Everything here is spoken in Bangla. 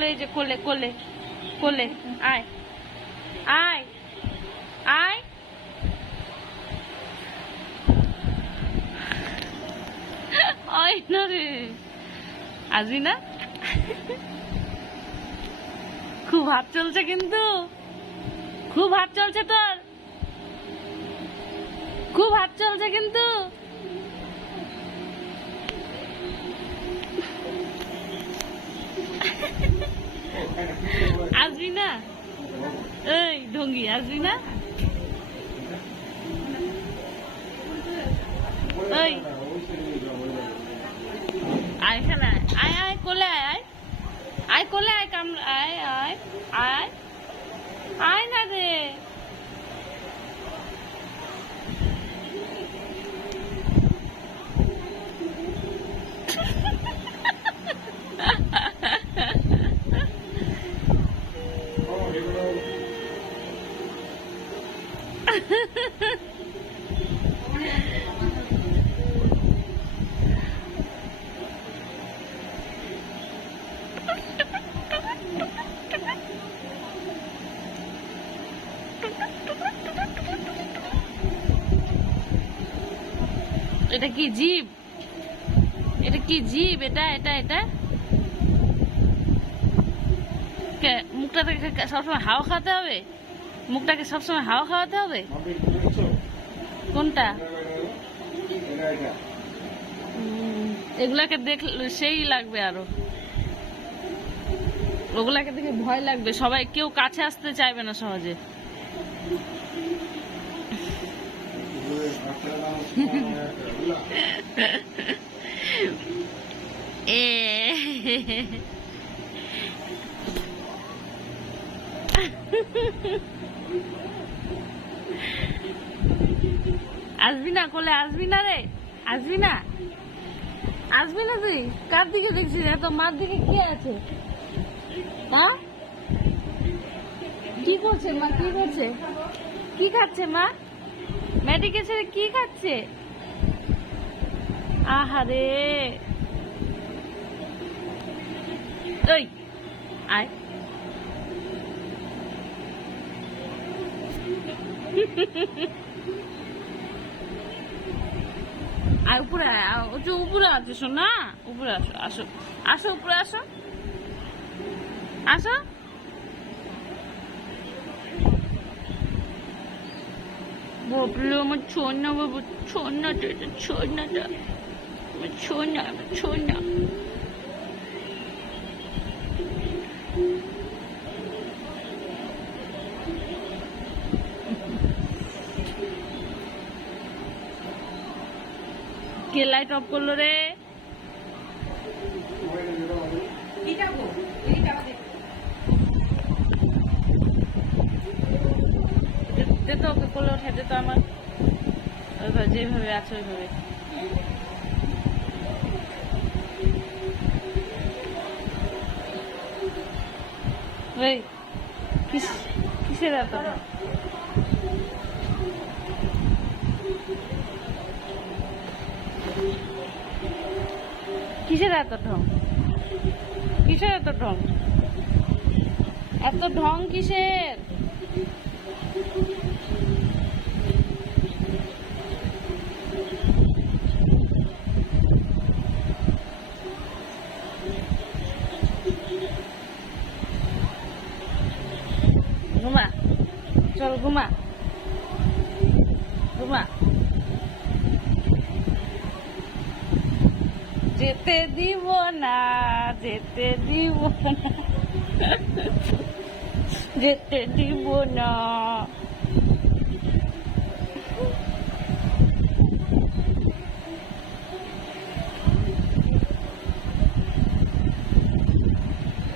কোলে, এই যে কোলে কোলে কোলে, আয় আয় আয়। আয় না রে, আসবি না? খুব হাত চলছে কিন্তু, খুব হাত চলছে তোর, খুব হাত চলছে কিন্তু। আসবি না? এই ঢঙ্গি, আসবি না? ওই আয় এখানে, আয় আয় কোলে, আয় আয় আয় কোলে, আয় কামড়, আয় আয় আয় আয় না রে। এটা কি জীব? এটা কি জীব? এটা এটা এটা মুখটাকে সবসময় হাওয়া খাওয়াতে হবে? মুখটাকে সবসময় হাওয়া খাওয়াতে হবে? কোনটা? এগুলাকে দেখলে সেই লাগবে, আরো ওগুলাকে দেখে ভয় লাগবে, সবাই কেউ কাছে আসতে চাইবে না সহজে। এ আসবি না কোলে? আসবি না রে? আসবি না? আসবি না তুই? কার দিকে দেখছিস? এত মার দিকে কি আছে? হ্যাঁ, কি করছে মা? কি করছে? কি খাচ্ছে মা? মেডিকে ছেড়ে কি খাচ্ছে? আহারে, ওই আয়। আর উপরে উপরে আছে, শোনা, উপরে আসো, আসো আসো, উপরে আসো, আসো। বাবলু আমার ছোনা, বাবু ছোনাটা, এটা ছোনাটা, আমার ছোনা, আমার ছোনা। কে লাইট অফ করলো রে? তো ওকে কোলে উঠাতে তো আমার, ওইভাবে যেভাবে আছে ওইভাবে। ওই কিসের এত? কিসের এত ঢং? কিসের এত ঢং? এত ঢং কিসের? ঘুমা, চল ঘুমা, ঘুমা। যেতে দিব না, যেতে দিব না, যেতে দিব না।